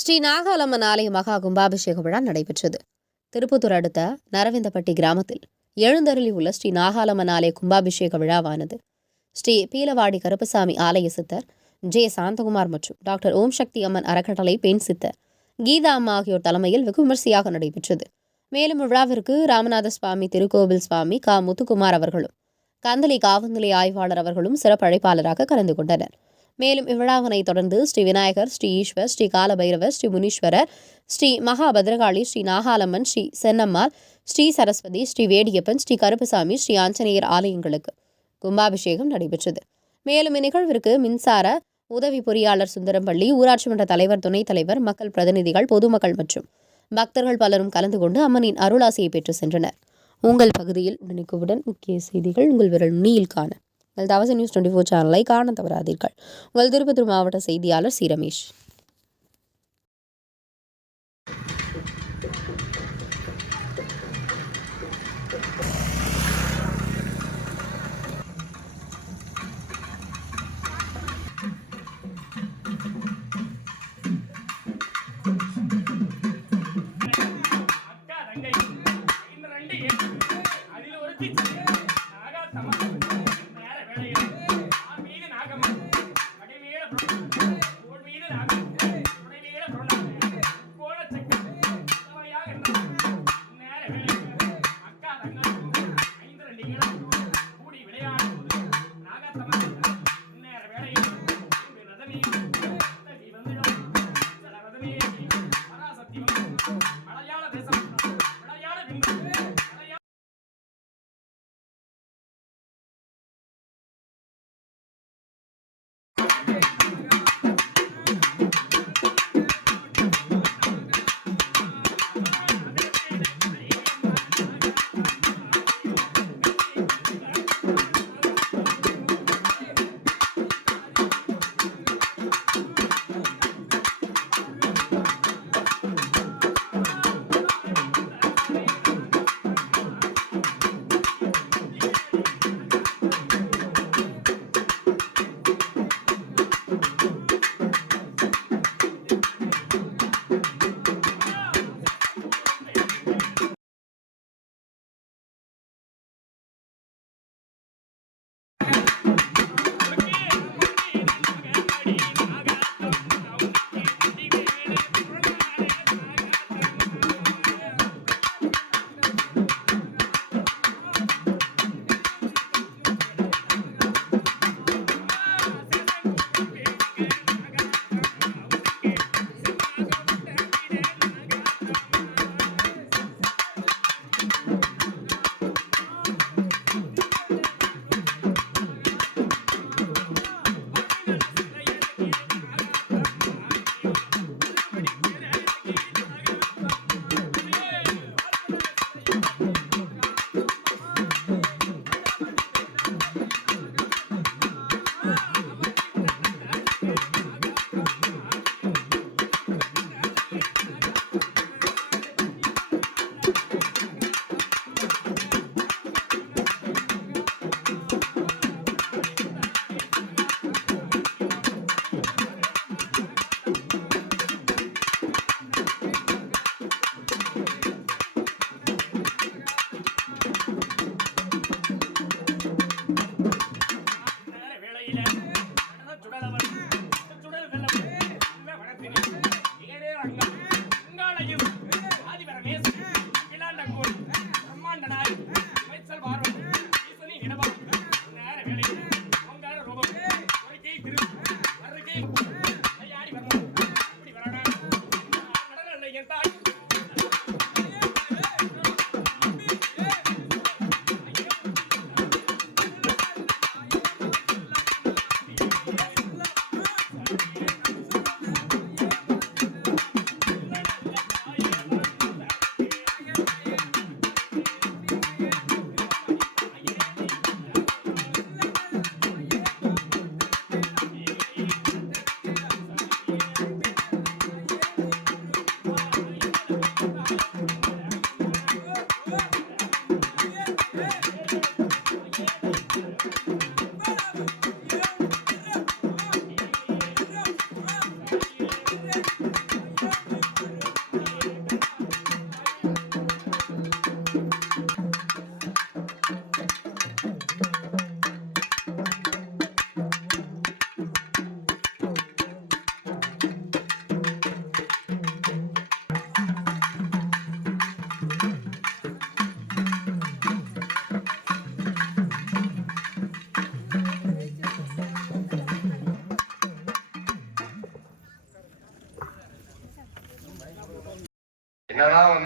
ஸ்ரீ நாகாலம்மன் ஆலய மகா கும்பாபிஷேக விழா நடைபெற்றது. திருப்பத்தூர் அடுத்த நரவிந்தப்பட்டி கிராமத்தில் எழுந்தருளி உள்ள ஸ்ரீ நாகாலம்மன் ஆலய கும்பாபிஷேக விழாவானது ஸ்ரீ பீலவாடி கருப்பசாமி ஆலய சித்தர் ஜே சாந்தகுமார் மற்றும் டாக்டர் ஓம் சக்தி அம்மன் அறக்கட்டளை பெண் சித்தர் கீதா அம்மா ஆகியோர் தலைமையில் வெகு விமர்சையாக நடைபெற்றது. மேலும் விழாவிற்கு ராமநாத சுவாமி திருக்கோவில் சுவாமி கா முத்துக்குமார் அவர்களும் கந்தளி காவல்நிலை ஆய்வாளர் அவர்களும் சிறப்பு அழைப்பாளராக கலந்து கொண்டனர். மேலும் இவ்விழாவினை தொடர்ந்து ஸ்ரீ விநாயகர், ஸ்ரீ ஈஸ்வர், ஸ்ரீ காலபைரவர், ஸ்ரீ முனீஸ்வரர், ஸ்ரீ மகாபத்ரகாளி, ஸ்ரீ நாகாலம்மன், ஸ்ரீ சென்னம்மாள், ஸ்ரீ சரஸ்வதி, ஸ்ரீ வேடியப்பன், ஸ்ரீ கருப்பசாமி, ஸ்ரீ ஆஞ்சநேயர் ஆலயங்களுக்கு கும்பாபிஷேகம் நடைபெற்றது. மேலும் இந்நிகழ்விற்கு மின்சார உதவி பொறியாளர் சுந்தரம்பள்ளி, ஊராட்சி மன்ற தலைவர், துணைத் தலைவர், மக்கள் பிரதிநிதிகள், பொதுமக்கள் மற்றும் பக்தர்கள் பலரும் கலந்து கொண்டு அம்மனின் அருளாசியை பெற்று சென்றனர். உங்கள் பகுதியில் உடனுக்குடன் முக்கிய செய்திகள் உங்கள் விரல் நுனியில் காண உங்கள் தவச நியூஸ் 24 சேனலை காண தவறாதீர்கள். உங்கள் திருப்பத்தூர் மாவட்ட செய்தியாளர் சி. ரமேஷ்.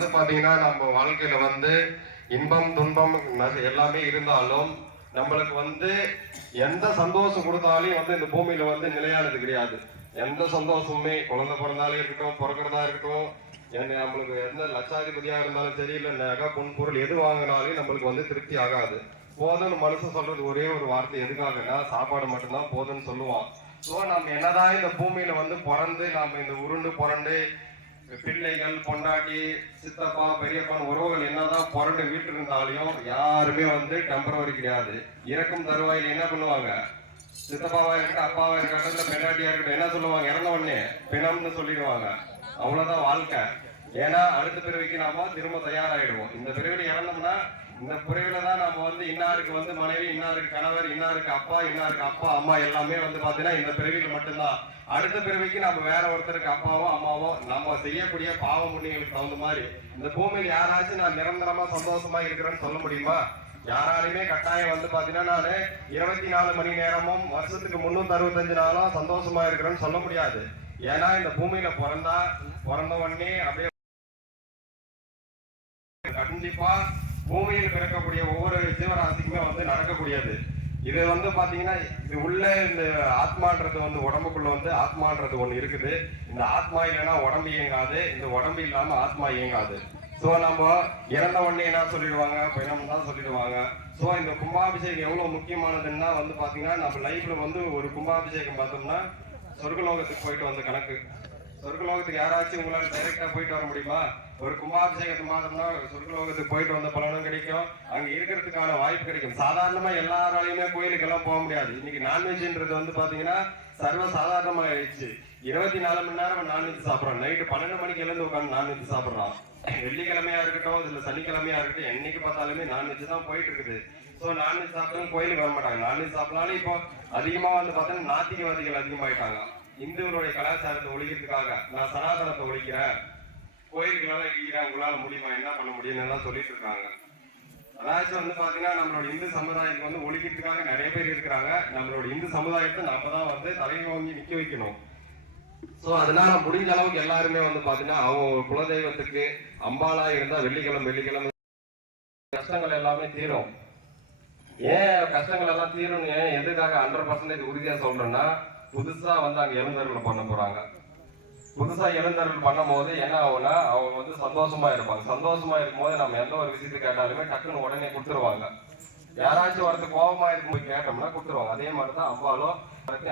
வந்து பாத்தீங்கன்னா நம்ம வாழ்க்கையில வந்து இன்பம் துன்பம் எல்லாமே இருந்தாலும் நம்மளுக்கு வந்து எந்த சந்தோஷம் கொடுத்தாலும் வந்து இந்த பூமியில வந்து நிலையானது கிடையாது. எந்த சந்தோஷமுமே குழந்தை பிறந்தாலும் இருக்கட்டும், பிறக்கிறதா இருக்கட்டும், நம்மளுக்கு எந்த லட்சாதிபதியா இருந்தாலும் சரி, இல்ல நகை பொன் பொருள் எது வாங்கினாலும் நம்மளுக்கு வந்து திருப்தி ஆகாது. போதும்னு மனுஷன் சொல்றது ஒரே ஒரு வார்த்தை எதுக்காகனா சாப்பாடு மட்டும்தான் போதும்னு சொல்லுவான். ஸோ நம்ம என்னதான் இந்த பூமியில வந்து பிறந்து நாம இந்த உருண்டு புரண்டு பிள்ளைகள் பொண்டாட்டி சித்தப்பா பெரியப்பன் உறவுகள் என்னதான் புரண்டு வீட்டு இருந்தாலையும் யாருமே வந்து டெம்பரவரி கிடையாது. இறக்கும் தருவாயில் என்ன பண்ணுவாங்க, சித்தப்பாவா இருக்கட்டும் அப்பாவா இருக்கட்டும் இல்ல பெண்டாட்டியா இருக்கட்டும் என்ன சொல்லுவாங்க, இறந்த உடனே பிணம்னு சொல்லிடுவாங்க. அவ்வளவுதான் வாழ்க்கை. ஏன்னா அடுத்த பிறவிக்கு நாம திரும்ப தயாராகிடுவோம். இந்த பிறவில இறந்தோம்னா இந்த பிறவில தான் நம்ம வந்து இன்னாருக்கு வந்து மனைவி, இன்னாருக்கு கணவர், இன்னாருக்கு அப்பா, இன்னாருக்கு அப்பா அம்மா எல்லாமே வந்து பாத்தீங்கன்னா இந்த பிறவில மட்டும்தான். அடுத்த பிறவிக்கு நம்ம வேற ஒருத்தருக்கு அப்பாவோ அம்மாவோ நம்ம செய்யக்கூடிய பாவ புண்ணியங்களுக்கு தகுந்த மாதிரி இந்த பூமியில் யாராச்சும் நான் நிரந்தரமா சந்தோஷமா இருக்கிறேன்னு சொல்ல முடியுமா? யாராலுமே கட்டாயம் வந்து பாத்தீங்கன்னா நானு 24 மணி நேரமும் வருஷத்துக்கு 365 நாளும் சந்தோஷமா இருக்கிறேன்னு சொல்ல முடியாது. ஏன்னா இந்த பூமியில பிறந்த உடனே அப்படியே கண்டிப்பா பூமியில் பிறக்கக்கூடிய ஒவ்வொரு ஜீவராசிக்குமே வந்து நடக்கக்கூடியது. இது வந்து பாத்தீங்கன்னா இது உள்ள இந்த ஆத்மான்றது வந்து உடம்புக்குள்ள வந்து ஆத்மான்றது ஒண்ணு இருக்குது. இந்த ஆத்மா இல்லைன்னா உடம்பு இயங்காது, இந்த உடம்பு இல்லாம ஆத்மா இயங்காது. சோ நம்ம இறந்த உடனே என்ன சொல்லிடுவாங்க, பிணம் தான் சொல்லிடுவாங்க. சோ இந்த கும்பாபிஷேகம் எவ்வளவு முக்கியமானதுன்னா வந்து பாத்தீங்கன்னா நம்ம லைஃப்ல வந்து ஒரு கும்பாபிஷேகம் பார்த்தோம்னா சொர்க்கலோகத்துக்கு போயிட்டு வந்த கணக்கு. சொர்க்கலோகத்துக்கு யாராச்சும் உங்களால டைரக்டா போயிட்டு வர முடியுமா? ஒரு கும்பாபிஷேகத்து மாதம்னா சொர்க்கலோகத்துக்கு போயிட்டு வந்த பலனும் கிடைக்கும், அங்க இருக்கிறதுக்கான வாய்ப்பு கிடைக்கும். சாதாரணமா எல்லாராலையுமே கோயிலுக்கு எல்லாம் போக முடியாது. இன்னைக்கு நான்வெஜ்ன்றது வந்து பாத்தீங்கன்னா சர்வ சாதாரணமா ஆயிடுச்சு. 24 மணி நேரம் நான்வெஜ் சாப்பிடறோம். நைட்டு 12 மணிக்கு எழுந்து உட்காந்து நான்வெஜ் சாப்பிடறோம். வெள்ளிக்கிழமையா இருக்கட்டும் இல்ல சனிக்கிழமையா இருக்கட்டும், என்னைக்கு பார்த்தாலுமே நான்வெஜ் தான் போயிட்டு இருக்குது. ஸோ நான்வெஜ் சாப்பிட்டவங்க கோயிலுக்கு வர மாட்டாங்க. நான்வெஜ் சாப்பிட்டாலும் இப்போ அதிகமா வந்து பார்த்தீங்கன்னா நாத்திகவாதிகள் அதிகமாயிட்டாங்க. இந்துக்களுடைய கலாச்சாரத்தை ஒழிக்கிறதுக்காக நான் சனாதனத்தை ஒழிக்கிறேன், கோயிலுக்கெல்லாம் இருக்கிறேன், உங்களால முடியுமா, என்ன பண்ண முடியும்னு எல்லாம் சொல்லிட்டு இருக்காங்க. அதாச்சும் வந்து பாத்தீங்கன்னா நம்மளோட இந்து சமுதாயத்துக்கு வந்து ஒழிக்கிறதுக்காக நிறைய பேர் இருக்கிறாங்க. நம்மளோட இந்து சமுதாயத்தை நாம தான் வந்து தலைவாங்கி நிக்க வைக்கணும். சோ அதனால முடிஞ்ச அளவுக்கு எல்லாருமே வந்து பாத்தீங்கன்னா அவங்க குலதெய்வத்துக்கு அம்பாலா இருந்தா வெள்ளிக்கிழமை கஷ்டங்கள் எல்லாமே தீரும். ஏன் கஷ்டங்கள் எல்லாம் தீரும், ஏன் எதுக்காக 100% உறுதியா சொல்றேன்னா, புதுசா வந்து அங்க எழுந்தருள் பண்ண போறாங்க. புதுசா எழுந்தருள் பண்ணும் போது என்ன ஆகும்னா அவங்க வந்து சந்தோஷமா இருப்பாங்க. சந்தோஷமா இருக்கும்போது நம்ம எந்த ஒரு விஷயத்தை கேட்டாலுமே டக்குன்னு உடனே கொடுத்துருவாங்க. யாராச்சும் ஒருத்தர் கோபமா இருக்கும்போது கேட்டோம்னா கொடுத்துருவாங்க. அதே மாதிரிதான் அம்பாலும்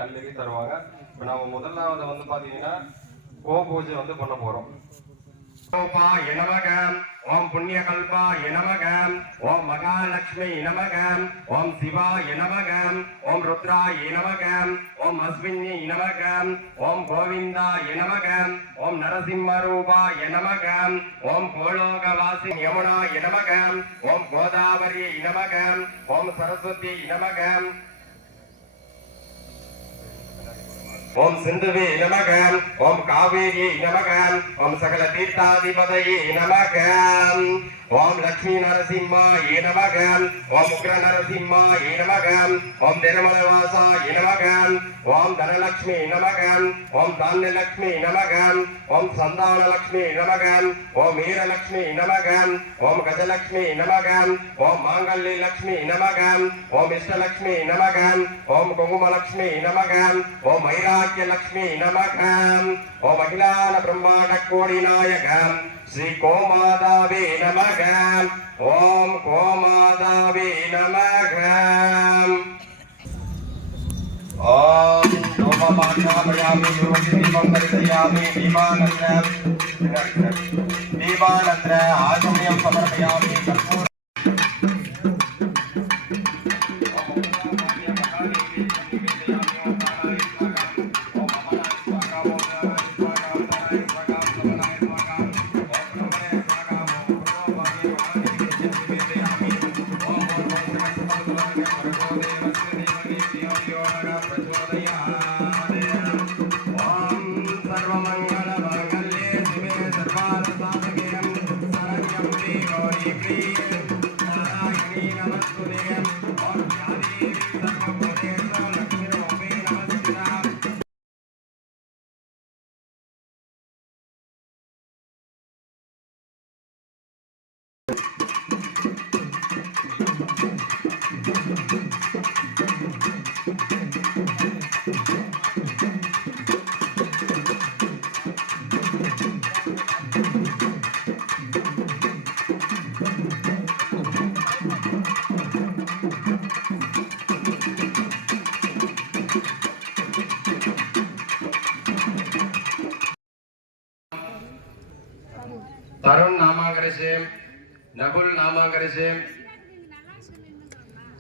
அள்ளி தருவாங்க. இப்ப நம்ம முதலாவது வந்து பாத்தீங்கன்னா கோ பூஜை வந்து பண்ண போறோம். ஓம் புண்ணியகல்பாய நமகம், ஓம் மகாலட்சுமி நமகம், ஓம் சிவாய நமகம், ஓம் ருத்ராய நமகம், ஓம் அஸ்வினி நமகம், ஓம் கோவிந்தாய நமகம், ஓம் நரசிம்மரூபாய நமகம், ஓம் கோலோகவாசி யமுனாய நமகம், ஓம் கோதாவரி நமகம், ஓம் சரஸ்வதி நமகம், ஓம் சிந்துவே நமகம், ஓம் காவேரி நமகம், ஓம் சகல தீர்த்தாதிபதையே நமகம், ஓம் லட்சுமி நரசிம்மாய நமகம், ஓம் உக்ர நரசிம்மாய நமகம், ஓம் திருமலவாசாய நமகம், ஓம் தனலட்சுமி நமகம், ஓம் தானியலட்சுமி நமகம், ஓம் சந்தானலட்சுமி நமகம், ஓம் வீரலட்சுமி நமகம், ஓம் கஜலட்சுமி நமகம், ஓம் மாங்கல்ய லட்சுமி நமகம், ஓம் இஷ்டலட்சுமி நமகம், ஓம் குங்குமலட்சுமி நமகம், ஓம் வைராக்கிய லட்சுமி நமகம், ஓம் அகிலான பிரம்மாண்ட கோடி நாயகம் ஸ்ரீ கோமாதாவே நமகம், ஓம் கோமாதாவே நமகம். ஓம் தோமமானாமயாமி யோகிதீபம் தரிசயாமி தீபானந்திர ஆகமயம் சமர்ப்பயாமி கற்பூர வருண் நாமாங்கரசே, நகுல் நாமாங்கரசே,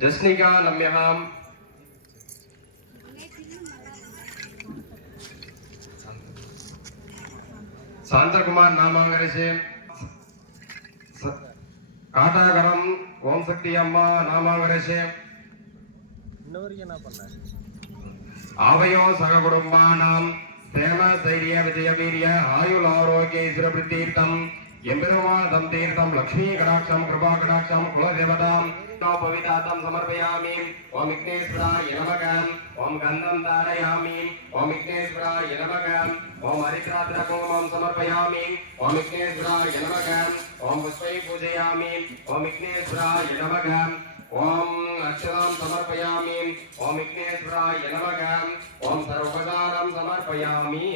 ஜஸ்னிகா நம்யகாம், சாந்தகுமார் நாமாங்கரசே, காட்டாகரம் ஓம் சக்தி அம்மா நாமாங்கரசே, ஆவயோ சக குடும்பானாம் பிரேம தைரிய விஜய வீரிய ஆயுள் ஆரோக்கிய ஈஸ்வரபிரீத்தீர்த்தம் எம்பெருமாதம் தீர்த்தம் லக்ஷ்மீ கடாட்சம் கிருபா கடாட்சம் குலதேவதாம் பவிதாதம் சமர்ப்பயாமி. ஓம் விக்னேஸ்வராய நமக. ஓம் கந்தம் தாரயாமி. ஓம் விக்னேஸ்வராய நமக. ஓம் ஹரித்ராத்ர குங்குமம் சமர்ப்பயாமி. ஓம் விக்னேஸ்வராய நமக. ஓம் புஷ்பை பூஜயாமி. ஓம் விக்னேஸ்வராய நமக. ஓம் அக்ஷரம் சமர்ப்பயாமி. ஓம் விக்னேஸ்வராய நமக. ஓம் சர்வபதாரம் சமர்ப்பயாமி.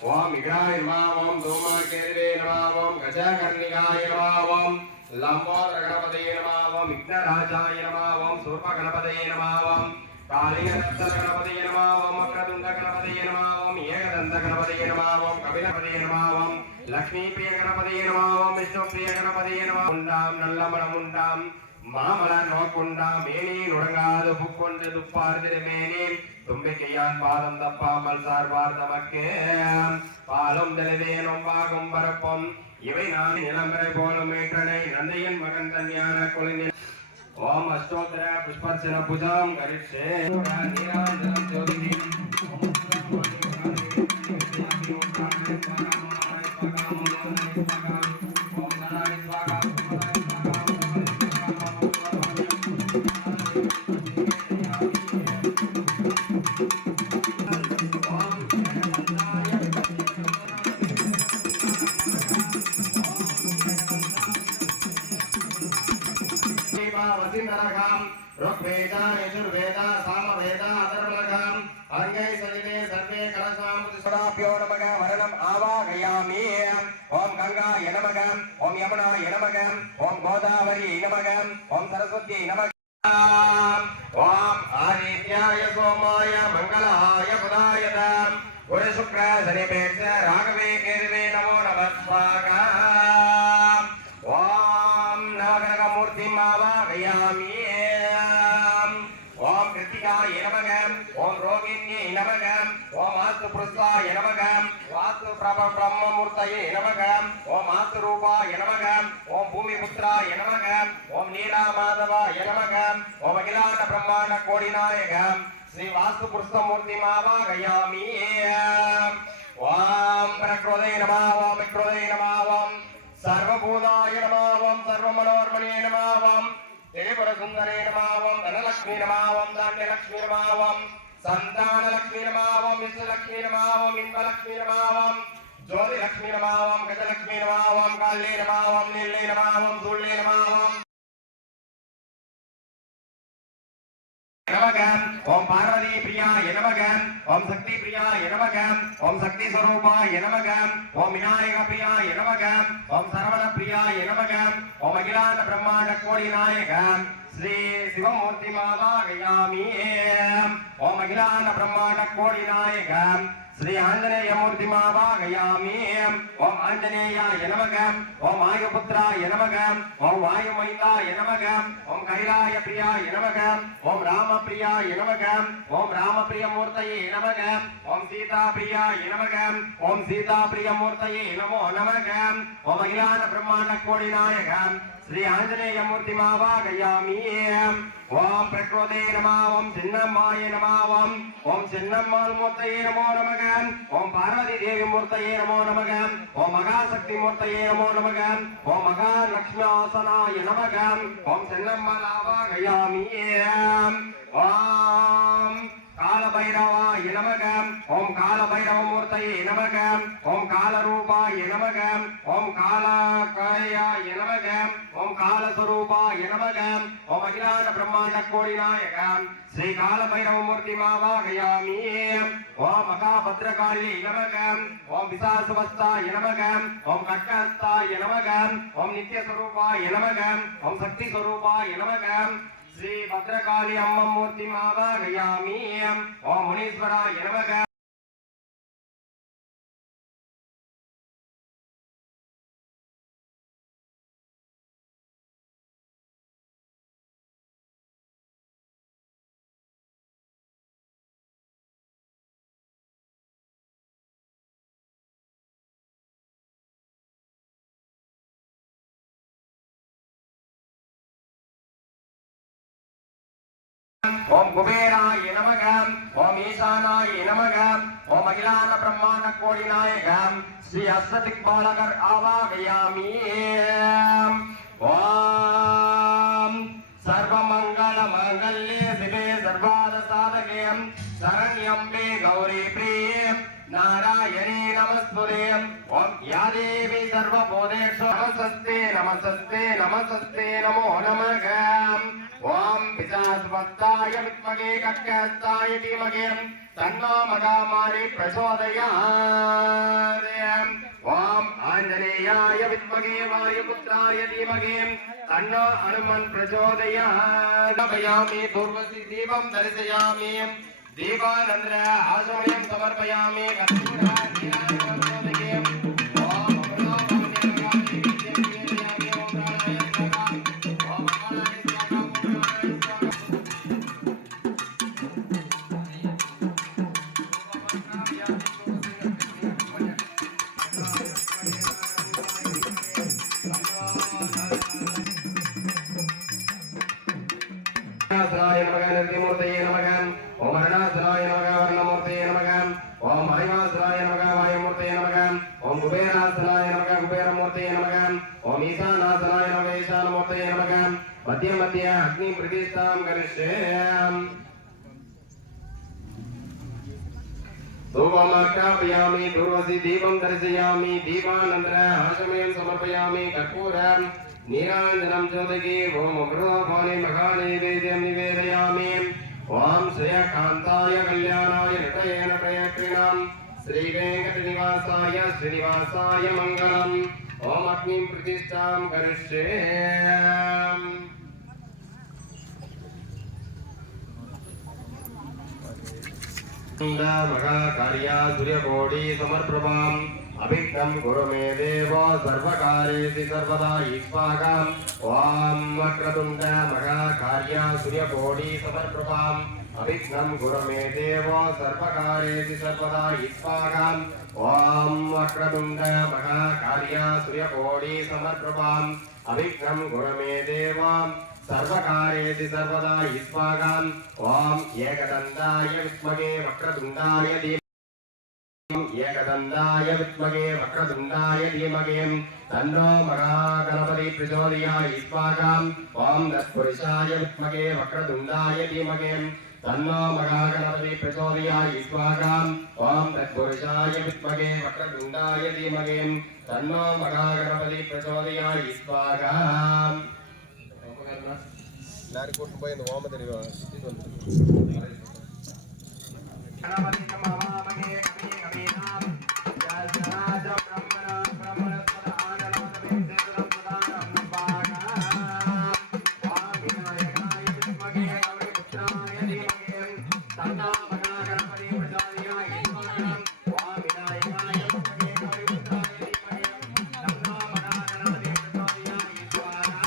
ஓம் விக்ராய நமः. ஓம் தூமகேதுவே நமः. ஓம் கஜகர்ணிகாய நமः. ஓம் லம்போதர கணபதயே நமः. ஓம் விக்னராஜாய நமः. ஓம் சூர்ப கணபதயே நமः. ஓம் காளிகரத்ன கணபதயே நமः. ஓம் வக்ரதுண்ட கணபதயே நமः. ஓம் ஏகதந்த கணபதயே நமः. ஓம் கபிலபதயே நமः. ஓம் லக்ஷ்மி பிரிய கணபதயே நமः. ஓம் விஷ்ணு பிரிய கணபதயே நமः. உண்டாம் நல்ல மனம் உண்டாம் மாமலர் நோக்குண்டாம் மேனி நுடங்காது புக்கொண்டு துப்பார் திருமேனேன் தும்பிக்கையான் பாதம் தப்பாமல் சார்பார் தமக்கே பாலும் தெளிவே நொம்பாகும் பரப்பம் இவை நான் நிலம்பரை போலும் மேற்றனை நந்தையின் மகன் தன்யான குழந்தை. ஓம் அஷ்டோத்தர புஷ்பர்ச்சன புஜாம் கரிஷே நீராஞ்சலம் ஜோதி वसिंधरकाम ऋग्वेदा यजुर्वेदा सामवेदा अथर्वणकाम अंगै सलिले सर्वे कलशामुद्राभ्यो नमः वरणम् आवाहयामि. ओम गंगाय नमः. ओम यमुनाय नमः. ओम गोदावरी नमः. ओम सरस्वती नमः. ओम आदित्याय सोमाय मंगलाय बुधाय गुरु शुक्र शनिपेक्ष राघवे केतवे नमो नमः स्वाहा. ओम नवग्रहमूर्तिम् आवाहयामि. ओम कृतिकाय नमः. ओम रोगिण्यै नमः. ओम आस्तुपुरुषाय नमः. वास्तु ब्रह्ममूर्तये नमः. ओम आस्तुरूपाय नमः. ओम भूमिपुत्राय नमः. ओम नीलामाधवाय नमः. ओम अखिलांड ब्रह्मांड कोटिनायक श्री वास्तुपुरुषमूर्तिम् आवाहयामि. ओम प्रकृते नमः. ओम विकृते नमः. ओम सर्वभूताय नमः. ओम सर्वमनोर्मणे नमः. ओम त्रिपुरसुन्दरे नमः. ओम धनलक्ष्मी नमः. ओम धान्यलक्ष्मी नमः. ओम संतानलक्ष्मी नमः. ओम विश्वलक्ष्मी नमः. ओम इन्द्रलक्ष्मी नमः. ओम ज्योतिलक्ष्मी नमः. ओम गजलक्ष्मी नमः. ओम काल्ये नमः. ओम नीले नमः. ओम धूले नमः. ओम पार्वती प्रियाय नमः. ओम शक्ति प्रियाय नमः. ओम शक्ति स्वरूपाय नमः. ओम विनायक प्रियाय नमः. ओम सरवण प्रियाय नमः. ओम अखिलांड ब्रह्मांड कोटिनायक श्री शिवमूर्तिम् आवाहयामि. ओम अखिलांड ब्रह्मांड कोटिनायक श्री आंजनेय मूर्तिम् आवाहयामि. ओम आंजनेयाय नमः. ओम वायुपुत्राय नमः. ओम वायुमैलाय नमः. ओम कैलाय प्रियाय नमः. ओम राम प्रियाय नमः. ओम राम प्रिय मूर्तये नमः. ओम सीता प्रियाय नमः. ओम सीता प्रिय मूर्तये नमो नमः. ओम अखिलांड ब्रह्मांड कोटिनायक श्री आंजनेय मूर्तिम् आवाहयामि. ओम प्रकृते नमः. ओम चिन्नम्माय नमः. ओम चिन्नम्माल मूर्तये नमो नमः. ओम पार्वती देवी मूर्तये नमो नमः. ओम महाशक्ति मूर्तये नमो नमः. ओम महालक्ष्म्यासनाय नमः. ओम चिन्नम्माल आवाहयामि. ओम कालभैरवाय नमः. ओम कालभैरवमूर्तये नमः. ओम कालरूपाय नमः. ओम कालकायाय नमः. ओम कालस्वरूपाय नमः. ओम अखिलांड ब्रह्मांड कोटिनायक श्री कालभैरवमूर्तिम् आवाहयामि. ओम महाभद्रकाली नमः. ओम विशालसुवस्ताय नमः. ओम खड्गहस्ताय नमः. ओम नित्यस्वरूपाय नमः. ओम शक्तिस्वरूपाय नमः. श्री भद्रकाली अम्मा मूर्तिम् आवाहयामि. ओम मुनीश्वराय नमः. ஓம் குபேராய நமக ஓம் ஈசானாய நமக ஓம் அகிலான பிரம்மாண்ட கோடி நாயகம் ஸ்ரீ அஸ்வதிக்பாலகர் ஆவாகயாமி ஓம் சர்வமங்கள மங்கல்யே சிவே சர்வாத சாதகே சரண்யம்பே கௌரி பிரியே नारायणे नमस्तुते ओम या देवी सर्वभूतेषु नमस्ते नमस्ते नमस्ते नमो नमः ओम पितास्वत्ताय विद्महे कक्कस्ताय धीमहि तन्नो मगामारि प्रचोदयात् ओम आञ्जनेयाय विद्महे वायुपुत्राय धीमहि तन्नो हनुमन् प्रचोदयात् भयामि दूर्वसि दीपं दर्शयामि दीपानंद्र आसमयं समर्पयामि कर्पूरा नीराजनोदके ओम प्रणवाम्यगामि विद्यामि ओम प्राणाय स्वाहा ओम अपानाय स्वाहा ओम प्राणाय स्वाहा नमः नमः ओम अरुणाचलाय नमः वर्णमूर्तये नमः ओम वायुवासलाय नमः वायुमूर्तये नमः ओम कुबेरासलाय नमः कुबेरमूर्तये नमः ओम ईशानासलाय नमः ईशानमूर्तये नमः मध्य मध्य अग्नि प्रतिष्ठां करिष्ये धूपमाकापयामि दूर्वसि दीपं दर्शयामि दीपानंतर आचमयं समर्पयामि कर्पूरं नीराञ्जनं ज्योतिके ओम अमृतपाने महानैवेद्यं निवेदयामि ओम श्रेयकान्ताय कल्याणाय नटये नटयक्रीणां श्रीवेङ्कटनिवासाय श्रीनिवासाय मङ्गलम् ओम अग्निं प्रतिष्ठां करिष्ये महाकार्या सूर्यकोटि समर्प्रभाम् अभिघ्नं कुरु मे देव सर्वकार्येषु सर्वदा ईश्वागाम् ओम वक्रतुण्ड महाकार्या सूर्यकोटि समर्प्रभाम् अभिघ्नं कुरु मे देव सर्वकार्येषु सर्वदा ईश्वागाम् ओम वक्रतुण्ड महाकार्या सूर्यकोटि समर्प्रभाम् अभिघ्नं कुरु मे देव सर्वकार्येषु सर्वदा ईश्वागाम् ओम एकदन्ताय विद्महे वक्रतुण्डाय धीमहि एकदन्ताय विद्महे वक्रतुण्डाय धीमहि तन्नो महागणपति प्रचोदयात् ईश्वागाम् ओम तत्पुरुषाय विद्महे वक्रतुण्डाय धीमहि तन्नो महागणपति प्रचोदयात् ईश्वागाम् ओम तत्पुरुषाय विद्महे वक्रतुण्डाय धीमहि तन्नो महागणपति प्रचोदयात् ईश्वागाम् எல்லாரும் கூட்டு போய் இந்த ஓம தெளிவா சுத்திட்டு வந்து கணபதி நமஹாமகே கவி கவிநாம் ஜாஜராஜ பிரம்மண பிரம்மணஸ்வர ஆனந்தமே தேவரம் பிரதானம் பாகா வாமிநாயகாய வித்மகே கவி புத்ராய தீமகே தன்னோ மகாகணபதி பிரச்சோதயாத் ஈஸ்வரம் வாமிநாயகாய வித்மகே கவி புத்ராய தீமகே தன்னோ மகாகணபதி பிரச்சோதயாத் ஈஸ்வரம்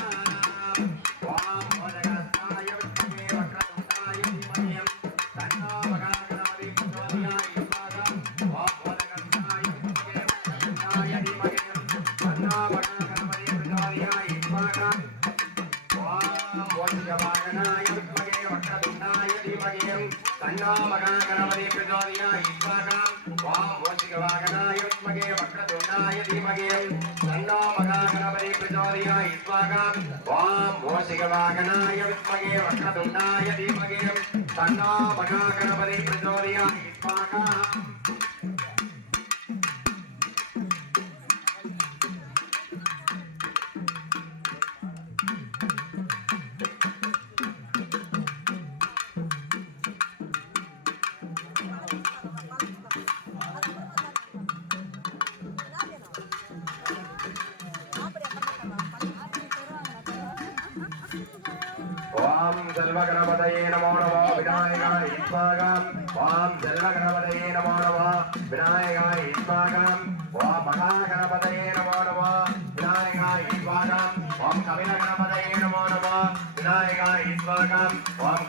तन्नो महागणपति प्रचोदयात् ईश्वरम् ओम वोचिकवाहनाय विद्महे वक्रतुण्डाय धीमहि तन्नो महागणपति प्रचोदयात् ईश्वरम् ओम वोचिकवाहनाय विद्महे वक्रतुण्डाय धीमहि तन्नो महागणपति प्रचोदयात् ईश्वरम् ओम सर्वगणपतये नमो नमः विनायकाय ईश्वरम् ओम सर्वगणपतये नमो नमः विनायकाय ईश्वरम् ओम महागणपतये नमो नमः विनायकाय ईश्वरम् ओम कपिलगणपतये नमो नमः विनायकाय ईश्वरम् ओम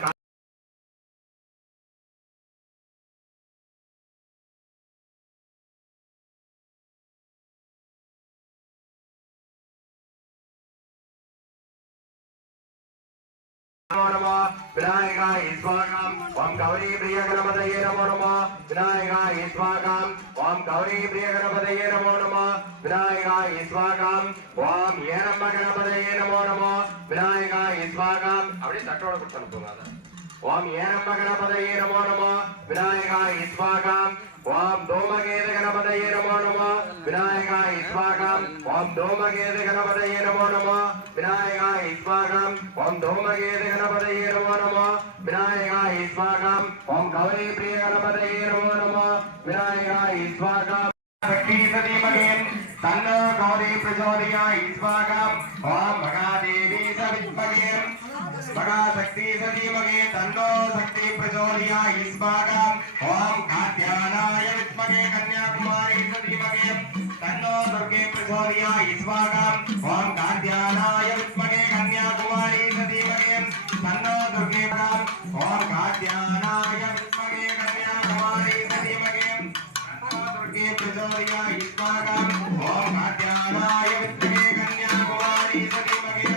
नमः विनायकाय स्वागतम ओम गौरी प्रिय गणपतये नमो नमः विनायकाय स्वागतम ओम गौरी प्रिय गणपतये नमो नमः विनायकाय स्वागतम ओम ஏரம்ப गणपतये नमो नमः विनायकाय स्वागतम அப்படியே தட்டோட கொடுத்து அனுப்புங்க ओम ஏரம்ப गणपतये नमो नमः विनायकाय स्वागतम ओम धूमकेतु गणपतये नमो नमः विनायकाय स्वागतम ओम धूमकेतु गणपतये नमो नमः विनायकाय स्वागतम ओम धूमकेतु गणपतये नमो नमः विनायकाय स्वागतम ओम गौरी प्रिय गणपतये नमो नमः विनायकाय स्वागतम शक्ति सतीमगे तन्नो गौरी प्रचोदयात् स्वागतम ओम महादेवी सविद्मगे महाशक्ति सतीमगे तन्नो शक्ति प्रचोदयात् स्वागतम ओम कात्यायनाय विद्महे कन्याकुमारी सतीमगे तन्नो दुर्गे प्रचोदयात् स्वागतम ओम कात्यायनाय विद्महे कन्याकुमारी सतीमगे तन्नो दुर्गे ओम कात्यायनाय विद्महे कन्याकुमारी सतीमगे तन्नो दुर्गे प्रचोदयात् स्वागतम ओम कात्यायनाय विद्महे कन्याकुमारी सतीमगे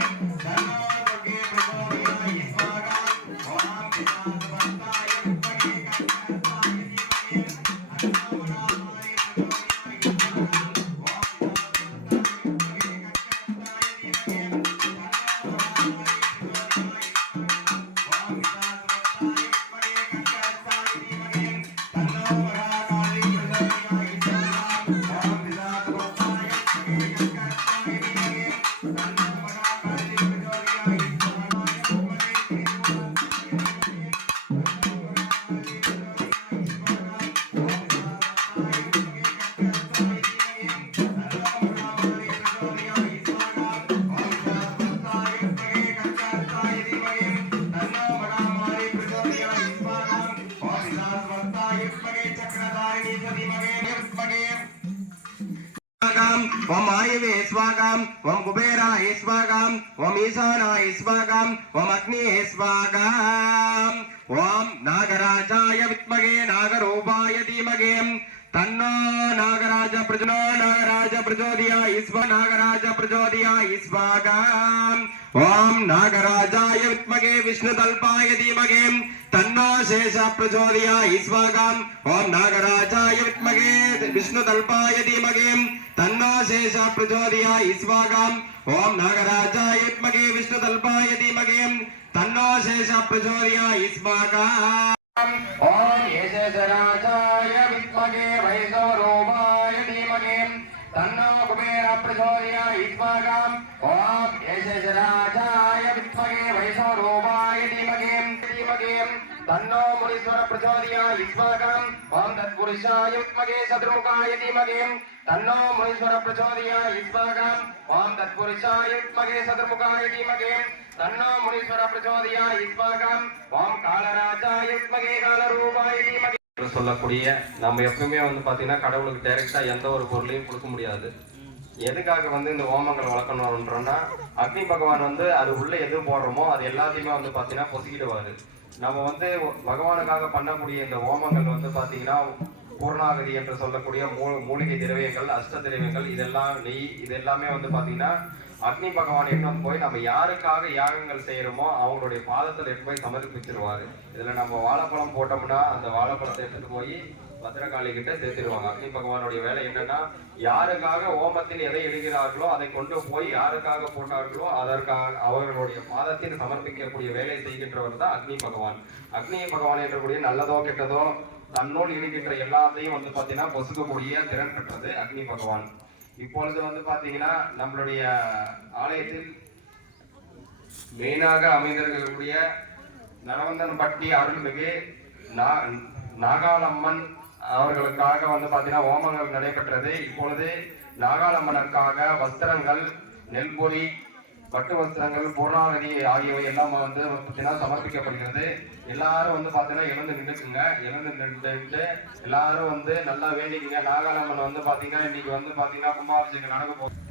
तन्नो दुर्गे प्रचोदयात् स्वागतम ओम पितामहाय विद्महे कन्याकुमारी सतीमगे तन्नो महामारी ओम आयवे स्वागतम ओम कुबेराय स्वागतम ओम ईशानाय स्वागतम ओम अग्निये स्वागतम ओम नागराजाय विद्महे नागरूपाय धीमहि तन्नो नागराज प्रचोदयात् नागराज प्रचोदयात् स्वागतम ओम नागराजाय विद्महे विष्णुतल्पाय धीमहि तन्नो शेष प्रचोदयात् स्वागतम ओम नागराजाय विद्महे विष्णुतल्पाय धीमहि तन्नो शेष प्रचोदयात् स्वागतम ओम नागराजाय विद्महे विष्णुतल्पाय धीमहि तन्नो शेष प्रचोदयात् स्वागतम ओम येशराजाय विद्महे वैष्णवरूपाय धीमहि तन्नो कुबेर प्रचोदयात् स्वागतम ओम येशराजाय विद्महे वैष्णवरूपाय धीमहि तन्नो मुनीश्वर प्रचोदयात् स्वागतम ओम तत्पुरुषाय विद्महे शत्रुमुखाय धीमहि तन्नो मुनीश्वर प्रचोदयात् स्वागतम ओम तत्पुरुषाय विद्महे शत्रुमुखाय धीमहि तन्नो मुनीश्वर प्रचोदयात् स्वागतम ओम कालराजाय विद्महे कालरूपाय धीमहि சொல்லக்கூடிய நம்ம எப்பவுமே வந்து பாத்தீங்கன்னா கடவுளுக்கு டைரக்டா எந்த ஒரு பொருளையும் கொடுக்க முடியாது. எதுக்காக வந்து இந்த ஹோமங்கள் வளர்க்கணும்ன்றோம்னா அக்னி பகவான் வந்து அது உள்ள எது போடுறோமோ அது எல்லாத்தையுமே வந்து பாத்தீங்கன்னா பொசுக்கிடுவாரு. நம்ம வந்து பகவானுக்காக பண்ணக்கூடிய இந்த ஹோமங்கள் வந்து பாத்தீங்கன்னா பூர்ணாகதி என்று சொல்லக்கூடிய மூலிகை திரவியங்கள் அஷ்ட திரவியங்கள் இதெல்லாம் நெய் இது எல்லாமே வந்து பாத்தீங்கன்னா அக்னி பகவான் எடுத்து போய் நம்ம யாருக்காக யாகங்கள் செய்யறோமோ அவங்களுடைய பாதத்தில் எடுத்து போய் சமர்ப்பிச்சிருவாரு. இதுல நம்ம வாழைப்பழம் போட்டோம்னா அந்த வாழைப்பழத்தை எடுத்துட்டு போய் பத்திரகாளி கிட்ட சேர்த்திருவாங்க. அக்னி பகவானுடைய வேலை என்னன்னா யாருக்காக ஓமத்தில் எதை இடுகிறார்களோ அதை கொண்டு போய் யாருக்காக போட்டார்களோ அதற்காக அவர்களுடைய பாதத்தில் சமர்ப்பிக்கக்கூடிய வேலை செய்கின்றவர் தான் அக்னி பகவான். அக்னி பகவான் என்றக்கூடிய நல்லதோ கெட்டதோ தன்னோடு இருக்கின்ற எல்லாத்தையும் வந்து பாத்தீங்கன்னா பொசுக்கக்கூடிய திறன் பெற்றது அக்னி பகவான். இப்பொழுது வந்து பாத்தீங்கன்னா நம்மளுடைய ஆலயத்தில் மெயினாக அமைந்திருக்கக்கூடிய நரவந்தன்பட்டி அருள்மிகு நாகாலம்மன் அவர்களுக்காக வந்து பாத்தீங்கன்னா ஹோமங்கள் நடைபெற்றது. இப்பொழுது நாகாலம்மனுக்காக வஸ்திரங்கள், நெல்பொலி, பட்டு வஸ்திரங்கள், பூர்ணாகதி ஆகியவை எல்லாம் வந்து பாத்தீங்கன்னா சமர்ப்பிக்கப்படுகிறது. எல்லாரும் வந்து பாத்தீங்கன்னா எழுந்து நின்றுக்குங்க. எழுந்து நின்று எல்லாரும் வந்து நல்லா வேண்டிக்குங்க. நாகாலம்மன் வந்து பாத்தீங்கன்னா இன்னைக்கு வந்து பாத்தீங்கன்னா கும்பாபிஷேகம் நடக்க போகுது.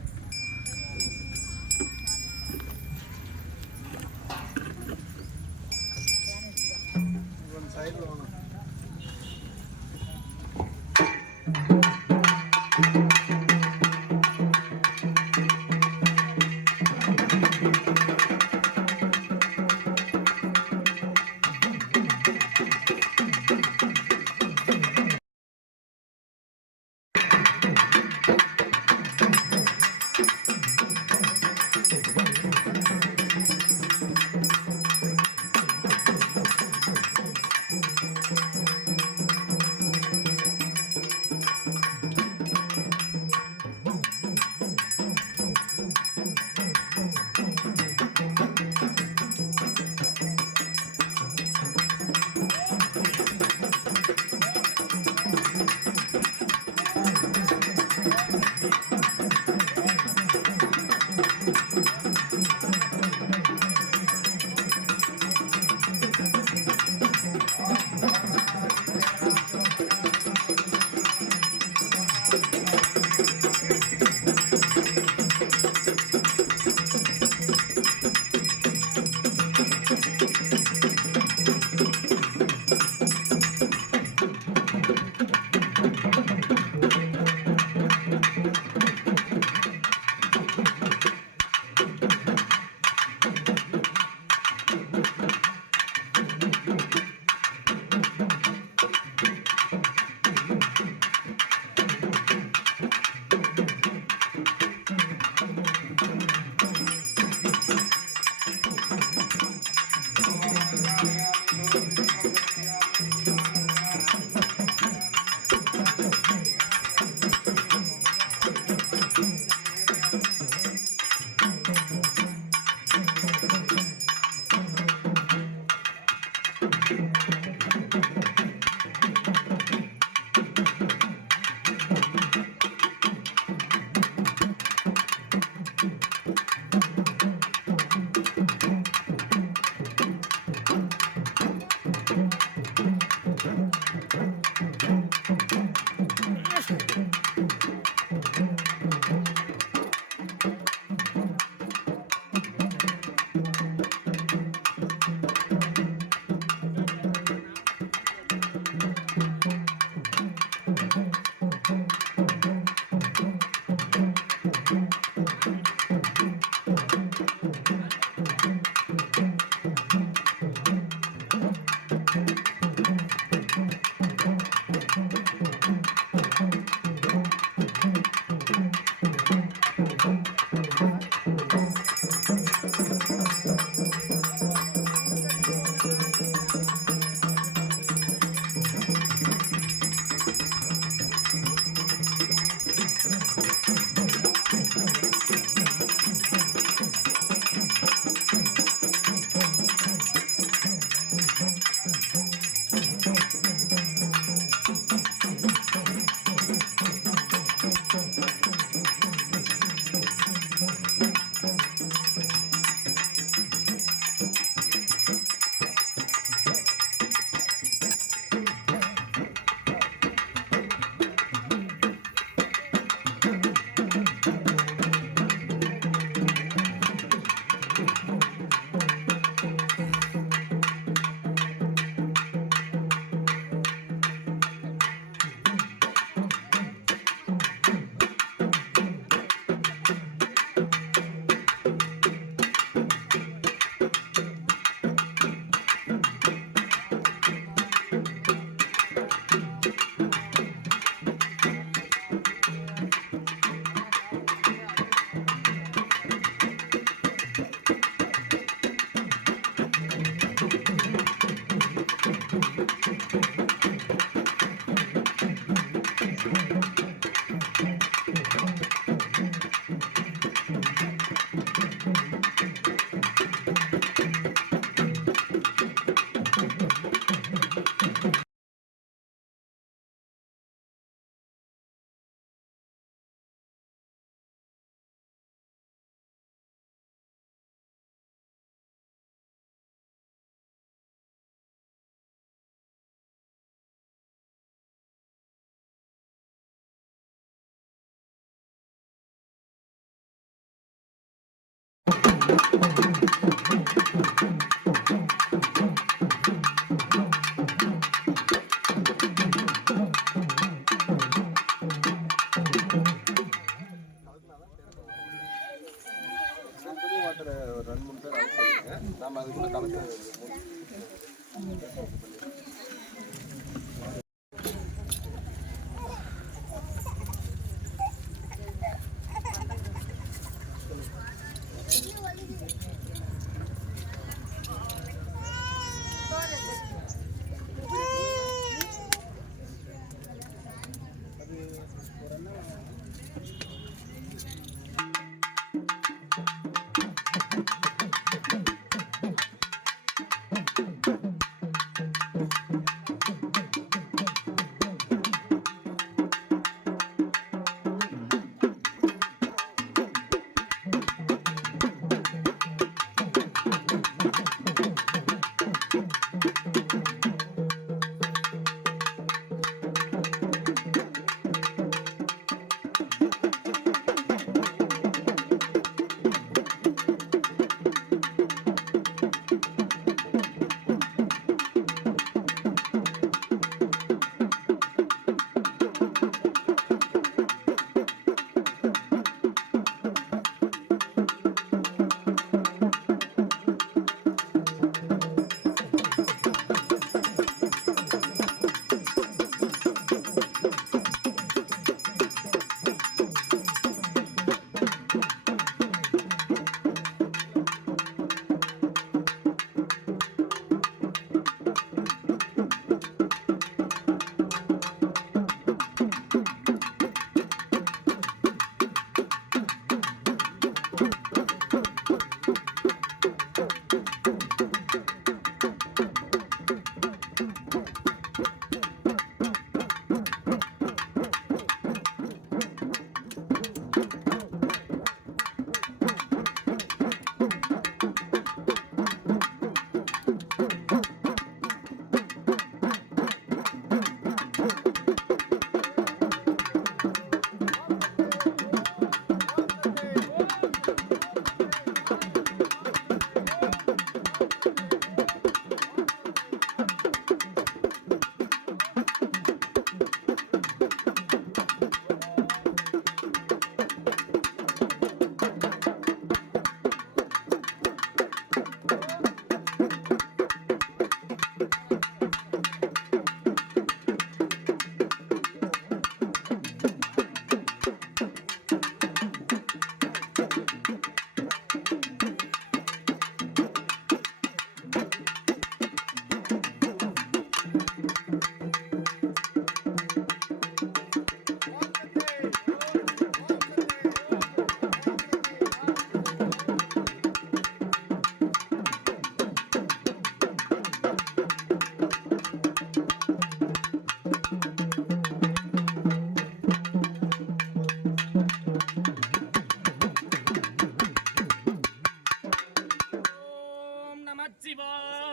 நம்ம அதுக்குள்ள கலந்து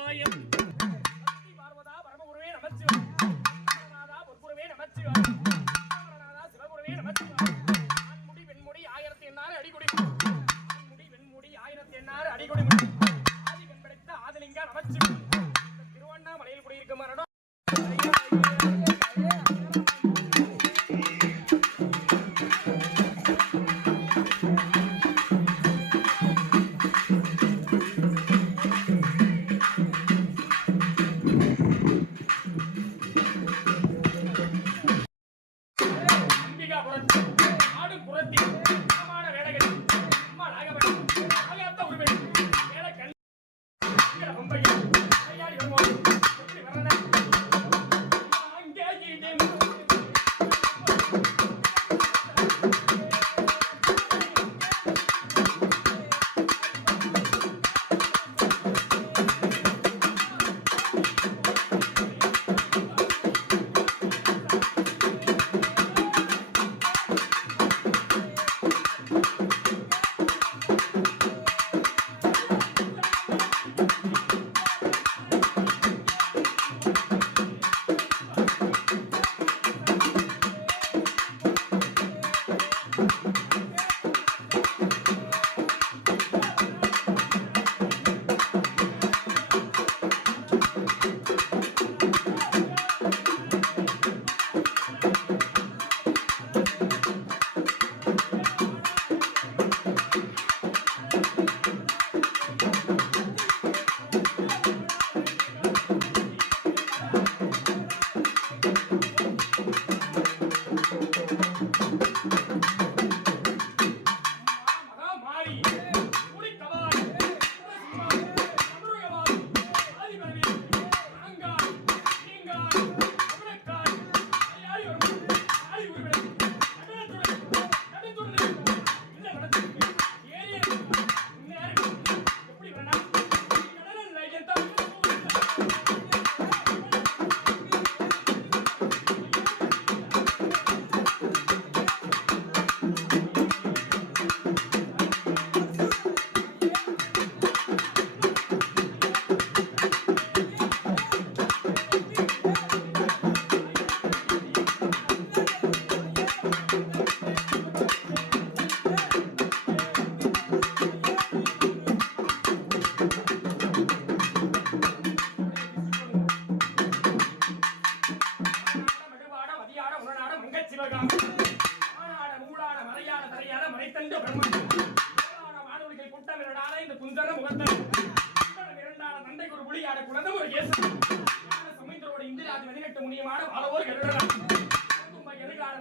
நமச்சிவாயம் சக்தி பார்வதா பரமகுருவே நமச்சிவாயம் நாதா பொற்குருவே நமச்சிவாயம் நாதா சிவகுருவே நமச்சிவாயம் ஆண்முடி வெண்முடி 1008 அடிக்குடி ஆண்முடி வெண்முடி 1008 அடிக்குடி ஆதி கண்படைத்த ஆதிலிங்க நமச்சிவாயம் திருவண்ணாமலையில் குடியிருக்கும் மரணம்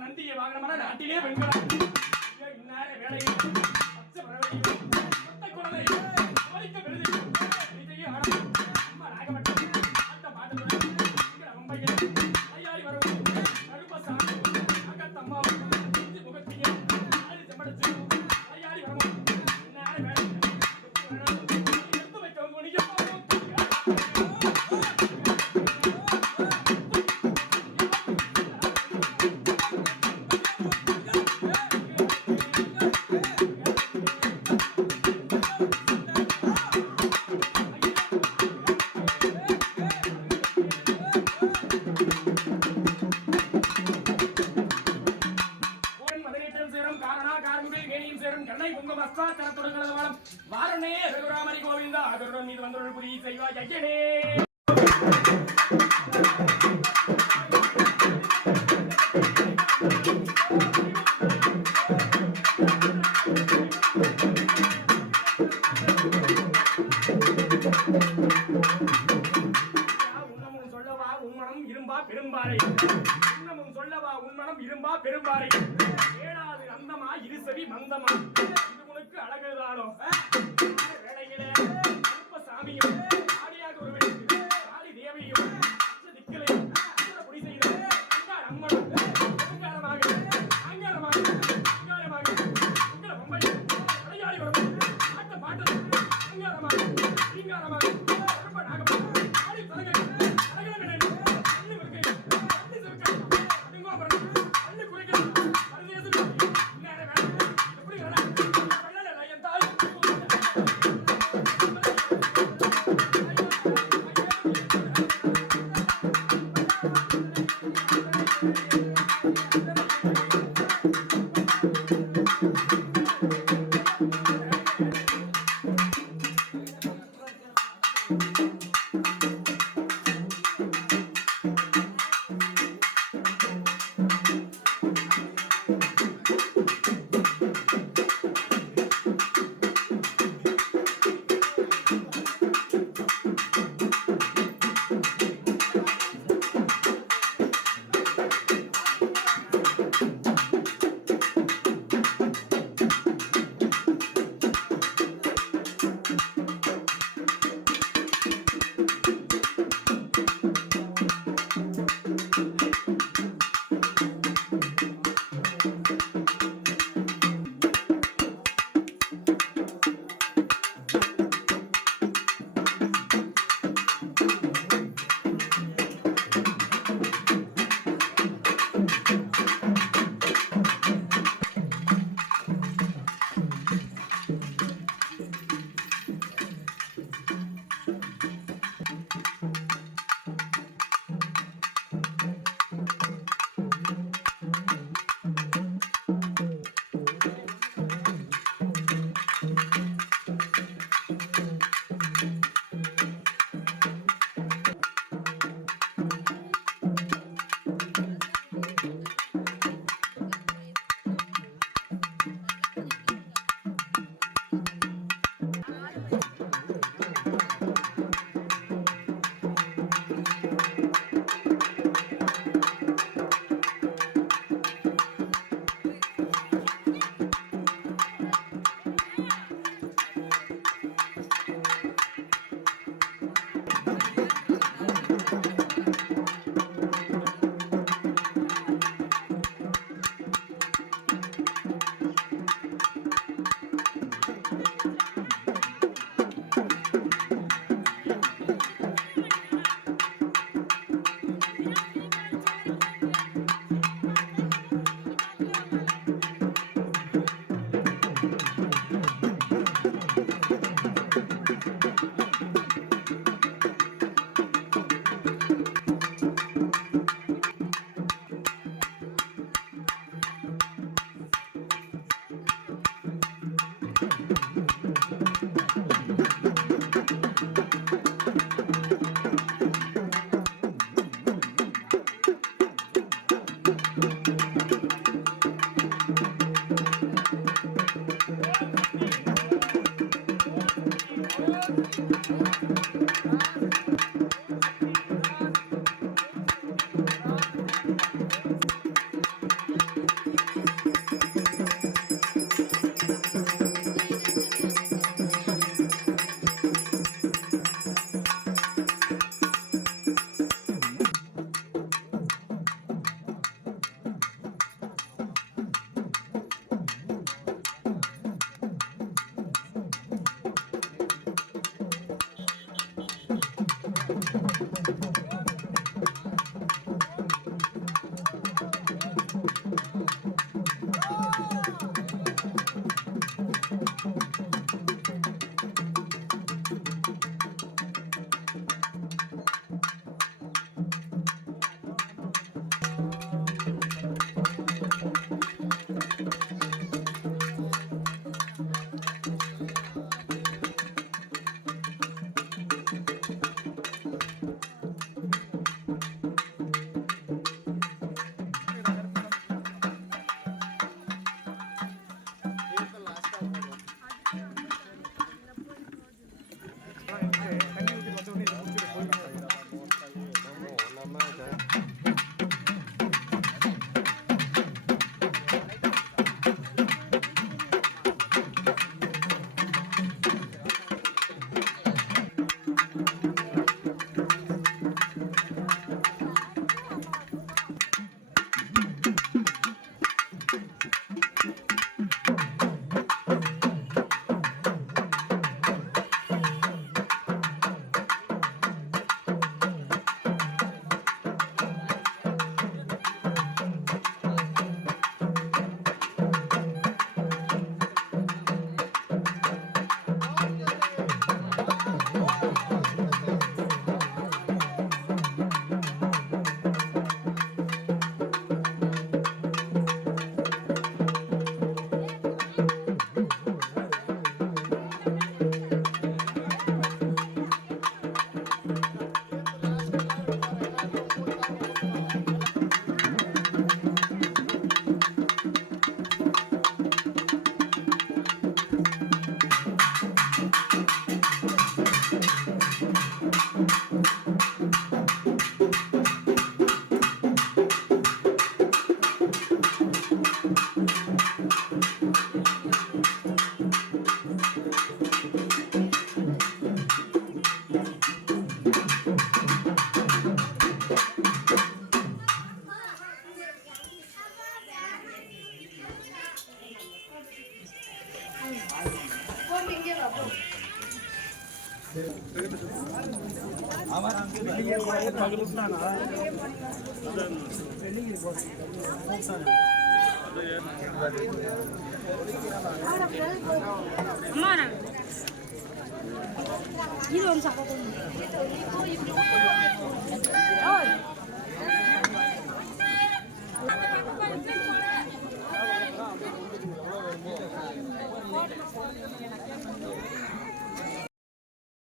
நந்திய வாகனமான நாட்டிலே வெண்கலம் இன்னார வேலையில் பச்சை பறவையும் மொத்த குழந்தை கோரிக்க பெருதி இதையும் அம்மா நாகப்பட்டம் அந்த பாட்டுடன் இங்கே மும்பையில் ஐயாரி வரவும் கருப்பசாமி அகத்தம்மா முகத்திய அது செம்படிச்சு ஐயாரி வரவும் இன்னார வேலையில் எடுத்து வைக்கவும் முடியும் வாரணே ரகுராமரி கோவிந்தா அதருடன் மீது வந்தொரு புரிய செய்வா ஐயனே உன்னமும் சொல்லவா உன்மனம் இரும்பா பெரும்பாறை உன்னமும் சொல்லவா உன்மனம் இரும்பா பெரும்பாறை ஏழாது அந்தமா இருசவி மந்தமா உனக்கு அழகுதானோ வேளையிலே சாமியும் ஆடியாக ஒரு ஆடி தேவியும் திக்கலையும் குடி செய்த அம்மனும் அங்காரமாக அங்காரமாக அங்காரமாக உங்களை பொம்பையும் விளையாடி வரும் ஆட்ட பாட்டு அங்காரமாக அங்காரமாக ரொம்ப நாகமாக ஆடி தலைகை அழகன அள்ளி வருகை அள்ளி சிறுக்கை அடிங்கோபுரம் அள்ளி குறைக்கை பரதேசம் எப்படி என் தாய்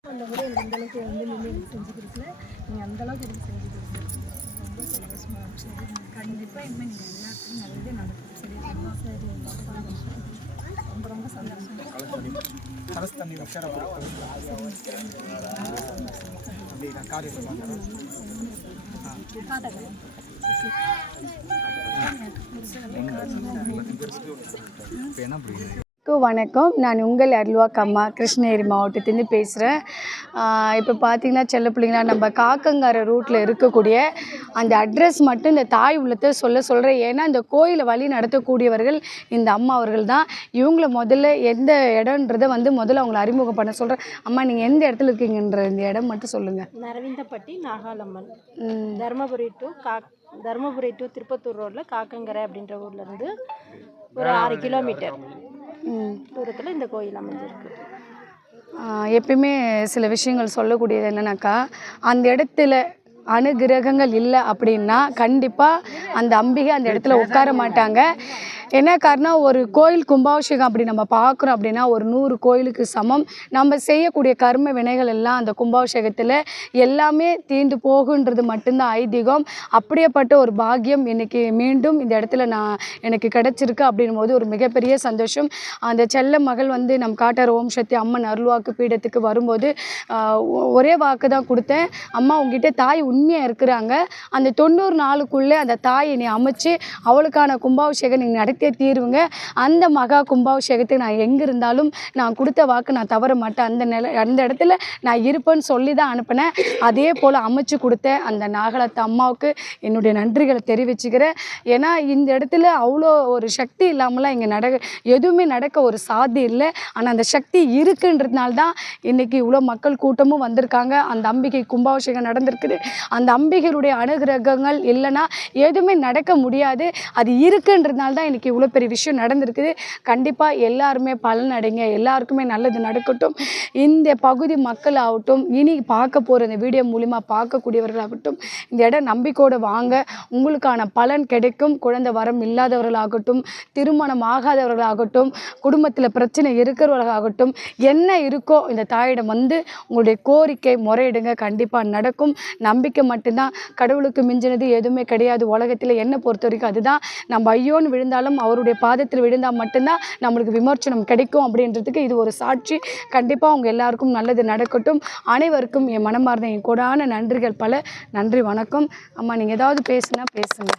அந்த முறை எனக்கு அந்தளவுக்கு வந்து நின்று எனக்கு செஞ்சு கொடுக்கல. நீங்கள் அந்தளவுக்கு எனக்கு செஞ்சு கொடுக்கல. ரொம்ப சந்தோஷமாக இருந்துச்சு. கண்டிப்பாக இனிமேல் நீங்கள் எல்லாத்துக்கும் நல்லதே நடக்கும். சரி ரொம்ப ரொம்ப சந்தோஷம். வணக்கம். நான் உங்கள் அருள்வாக்கம்மா கிருஷ்ணகிரி மாவட்டத்திலேருந்து பேசுகிறேன். இப்போ பார்த்தீங்கன்னா செல்ல பிள்ளைங்களா நம்ம காக்கங்கார ரூட்டில் இருக்கக்கூடிய அந்த அட்ரஸ் மட்டும் இந்த தாய் உள்ளத்தை சொல்கிறேன். ஏன்னா இந்த கோயிலை வழி நடத்தக்கூடியவர்கள் இந்த அம்மா அவர்கள் தான். இவங்கள முதல்ல எந்த இடன்றதை வந்து முதல்ல அவங்கள அறிமுகம் பண்ண சொல்கிறேன். அம்மா நீங்கள் எந்த இடத்துல இருக்கீங்கன்ற இந்த இடம் மட்டும் சொல்லுங்கள். நரவிந்தப்பட்டி நாகாலம்மன், தருமபுரி டு திருப்பத்தூர் ரோட்டில் காக்கங்கரை அப்படின்ற ஊர்லேருந்து ஒரு 6 கிலோமீட்டர் தூரத்தில் இந்த கோயில் அமைஞ்சிருக்கு. எப்பயுமே சில விஷயங்கள் சொல்லக்கூடியது என்னன்னாக்கா, அந்த இடத்துல அனுகிரகங்கள் இல்லை அப்படின்னா கண்டிப்பாக அந்த அம்பிகை அந்த இடத்துல உட்கார மாட்டாங்க. என்ன காரணம், ஒரு கோயில் கும்பாபிஷேகம் அப்படி நம்ம பார்க்குறோம் அப்படின்னா ஒரு 100 கோயிலுக்கு சமம். நம்ம செய்யக்கூடிய கர்ம வினைகள் எல்லாம் அந்த கும்பாபிஷேகத்தில் எல்லாமே தீண்டு போகுன்றது மட்டும்தான் ஐதீகம். அப்படியேப்பட்ட ஒரு பாக்கியம் இன்றைக்கி மீண்டும் இந்த இடத்துல எனக்கு கிடச்சிருக்கு அப்படின்னும் போது ஒரு மிகப்பெரிய சந்தோஷம். அந்த செல்ல மகள் வந்து நம் காட்டார் ஓம் சக்தி அம்மன் அருள்வாக்கு பீடத்துக்கு வரும்போது ஒரே வாக்கு தான் கொடுத்தேன். அம்மா உங்ககிட்ட தாய் உண்மையாக இருக்கிறாங்க, அந்த 90 நாளுக்குள்ளே அந்த தாயை நீ அமைச்சு அவளுக்கான கும்பாபிஷேகம் நீங்கள் நடத்தியே தீருவங்க. அந்த மகா கும்பாபிஷேகத்துக்கு நான் எங்கே இருந்தாலும் நான் கொடுத்த வாக்கு நான் தவற மாட்டேன், அந்த இடத்துல நான் இருப்பேன்னு சொல்லி தான் அனுப்பினேன். அதே போல் அமைச்சு கொடுத்த அந்த நாகலத்து அம்மாவுக்கு என்னுடைய நன்றிகளை தெரிவிச்சுக்கிறேன். ஏன்னா இந்த இடத்துல அவ்வளோ ஒரு சக்தி இல்லாமலாம் இங்கே எதுவுமே நடக்க ஒரு சாதி இல்லை. ஆனால் அந்த சக்தி இருக்குன்றதுனால தான் இன்றைக்கி இவ்வளோ மக்கள் கூட்டமும் வந்திருக்காங்க. அந்த அம்பிகை கும்பாபிஷேகம் நடந்திருக்குது. அந்த அம்பிகையுடைய அனுகிரகங்கள் இல்லைன்னா எதுவுமே நடக்க முடியாது. அது இருக்குன்றதுனால தான் இன்றைக்கி இவ்வளோ பெரிய விஷயம் நடந்திருக்குது. கண்டிப்பாக எல்லாருமே பலன் அடைங்க, எல்லாருக்குமே நல்லது நடக்கட்டும். இந்த பகுதி மக்கள் ஆகட்டும், இனி பார்க்க போகிற இந்த வீடியோ மூலிமா பார்க்கக்கூடியவர்களாகட்டும், இந்த இடம் நம்பிக்கையோடு வாங்க, உங்களுக்கான பலன் கிடைக்கும். குழந்தை வரம் இல்லாதவர்களாகட்டும், திருமணம் ஆகாதவர்களாகட்டும், குடும்பத்தில் பிரச்சனை இருக்கிறவர்களாகட்டும், என்ன இருக்கோ இந்த தாயிடம் வந்து உங்களுடைய கோரிக்கை முறையிடுங்க. கண்டிப்பாக நடக்கும். நம்பிக்கை மட்டும்தான், கடவுளுக்கு மிஞ்சினது எதுவுமே கிடையாது உலகத்தில். என்னை பொறுத்த வரைக்கும் அதுதான். நம்ம ஐயோன்னு விழுந்தாலும் அவருடைய பாதத்தில் விழுந்தால் மட்டும்தான் நம்மளுக்கு விமோச்சனம் கிடைக்கும் அப்படின்றதுக்கு இது ஒரு சாட்சி. கண்டிப்பாக அவங்க எல்லாருக்கும் நல்லது நடக்கட்டும். அனைவருக்கும் என் மனமார்ந்த என் கொடான நன்றிகள் பல. நன்றி, வணக்கம். அம்மா நீங்கள் ஏதாவது பேசுனா பேசுங்க.